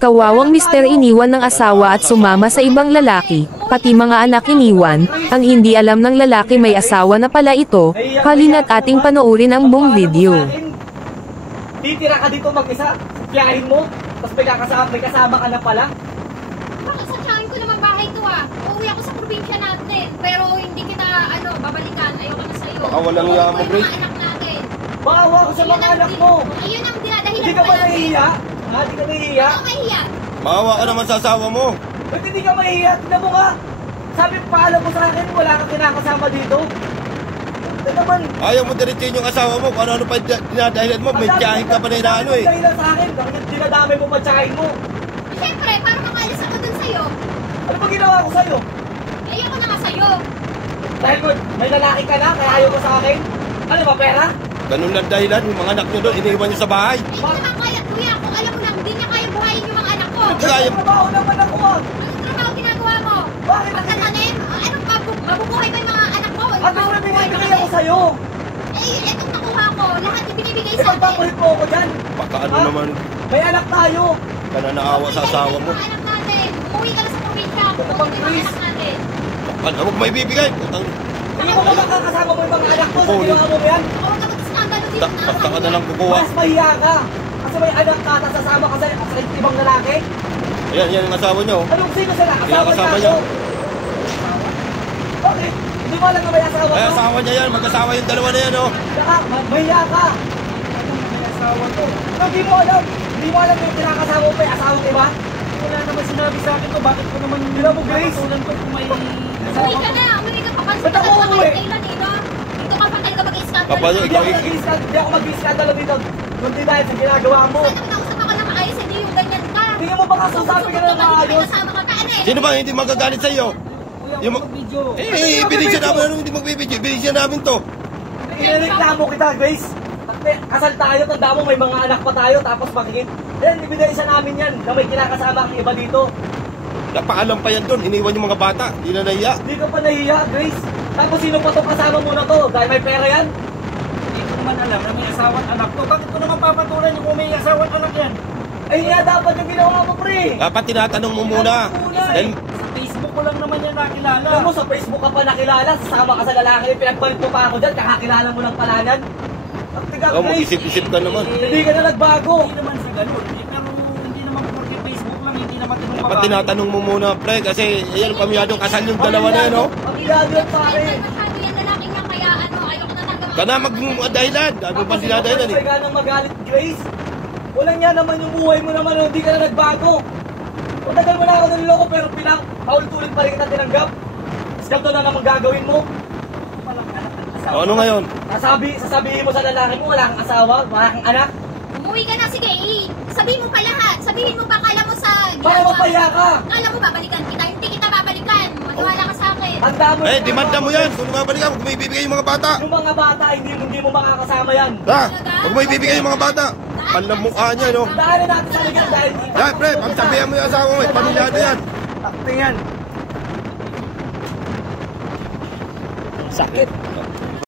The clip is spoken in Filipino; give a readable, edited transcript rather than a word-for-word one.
Kawawang mister iniwan ng asawa at sumama sa ibang lalaki, pati mga anak iniwan. Ang hindi alam ng lalaki may asawa na pala ito. Halina't ating panoorin ang buong video. Titira ka dito mag-isa, tiyahin mo, tapos may kasama ka na pala. Bakit sa tiyahin ko naman bahay to ah? Uuwi ako sa probinsya natin, pero hindi kita babalikan, ayoko na sa'yo. Baka walang iya mo, Grace. Mga anak natin. Maawa ko sa mga anak mo. Ayun ang dinadahilan Hindi ka ba nahihiya? Ha? Hindi ka nahihiya? Ako mahihiya. Maawa ka naman sa asawa mo. Ba't hindi ka mahihiya? Tignan mo nga. Sabi paalam mo sa akin, wala kang kinakasama dito. Ito naman. Ayaw mo diretsin yung asawa mo. Kung ano pa dinadahilan mo. May tiyahin ka pa na inaano eh. Ang dahilan sa akin, bakit dinadamay mo pa tiyahin mo? Siyempre, para makalis ako dun sa'yo. Ano ba ginawa ko sa'yo? Ayoko na nga sa'yo. Dahil may lalaki ka na, kaya ayaw mo sa akin? Ano ba, pera? Ganun lang dahilan. Yung mga anak nyo doon, iniwan nyo sa bahay. Hindi naman kaya, kuya, kung alam mo na, hindi niya kaya buhayin yung mga anak ko. Kaya May trabaho naman ako ah. Anong trabaho ginagawa mo? Bakit? Pagkatanim? Anong mabubuhay ba yung mga anak ko? At ano binibigay ako sa'yo? Eh, itong nakuha ko, lahat yung binibigay sa akin. Ipagpapalit mo ako dyan. Baka ano Ha? naman. May anak tayo. Ka na naawa sa asawa mo. Mga anak natin, umuwi ka na sa probinsya, Ito pumunta bang yung mga Chris? anak natin. Ano, huwag may bibigay. Putang. Hindi mo ba makakasama mo yung mga anak ko sa ginawa mo yan? Huwag ka mag-skandalo dito na Basta ka na lang kukuha. Mas mahiya ka. Kasi may anak ka, tapos sasama ka sa ibang lalaki. Ayan, yan ang asawa nyo. Anong sino sila? Kinakasama niya. Okay. Hindi mo alam na may asawa Ay, ko. asawa niya yan. Mag-asawa yung dalawa na yan, oh. Saka, mahiya ka. May asawa ko. Hindi mo alam. Hindi mo alam yung kinakasama mo may asawang iba? Wala naman sinabi sa akin to. Bakit ko naman mo, Grace? Ko kung may Umuwi ka na, umuwi ka pa kasi Ba't ako tagal umuwi? ka kailan eh, no? Dito ka pa tayo ka mag-skandalo. Kapal, Hindi ako mag-iskandalo dito. Kundi dahil sa ginagawa mo. Sana nag-usap ako ng maayos, hindi yung ganyan ka. Tingnan mo baka sasabi ka na maayos. Kasama ka pa, ano eh? Sino ba hindi magagalit sa iyo? Yung ibinig siya namin. Anong hindi magbibidyo? Ibinig siya namin to. Inireklamo kita, Grace. Kasal tayo, tanda mo, may mga anak pa tayo, tapos makikit. Yan, ibigay isa namin yan, na may kinakasama ang iba dito. Napaalam pa yan doon. Iniwan yung mga bata. Hindi na nahiya. Hindi ka pa nahiya, Grace. Tapos sino pa itong kasama mo na to? Dahil may pera yan? Hindi ko naman alam na may asawa at anak to. Bakit ko naman papatulan yung kung may asawa at anak yan? Ay, nga dapat yung ginawa mo, pre. Dapat tinatanong mo muna. Dahil Sa Facebook ko lang naman yan nakilala. Alam mo, sa Facebook ka pa nakilala, sasama ka sa lalaki, pinagpalit mo pa ako dyan, kakakilala mo lang pala yan. Ang tiga, oh, Grace. mag-isip-isip ka naman. Hindi ka na nagbago. Hindi naman sa ganun. Eh, pero hindi naman porque Facebook lang, hindi naman tinong Dapat tinatanong mo muna, pre. Kasi ayan, pamiyadong kasal yung dalawa na yan, oh. Pamilado yan, pare. Masyado yan lalaki niya, kaya ano, ayoko na tanggapin. Ka na mag-dahilan. Ano pa dinadahilan eh? Huwag ka nang magalit, Grace. Walang yan naman yung buhay mo naman, hindi ka na nagbago. Matagal mo na ako niloko, pero paulit-ulit pa rin kita tinanggap. Ganito na naman gagawin mo. O, ano ngayon? Sasabihin mo sa lalaki mo, wala kang asawa, wala kang anak. Umuwi ka na, sige, sabihin mo pa lahat. Sabihin mo pa, kala mo sa... Para mapaya ka. Kala mo babalikan kita, hindi kita babalikan. Maniwala ka sa akin. Tanda mo. Eh, demanda mo yan. Kung mabalik kung may bibigay yung mga bata. Yung mga bata, hindi mo makakasama yan. Ha? Huwag may bibigay yung mga bata. Panlang mukha niya, no? Daanin natin sa ligan dahil... Yan, pre. Pagsabihan mo yung asawa mo. Pamilyado yan. Acting yan. Sakit.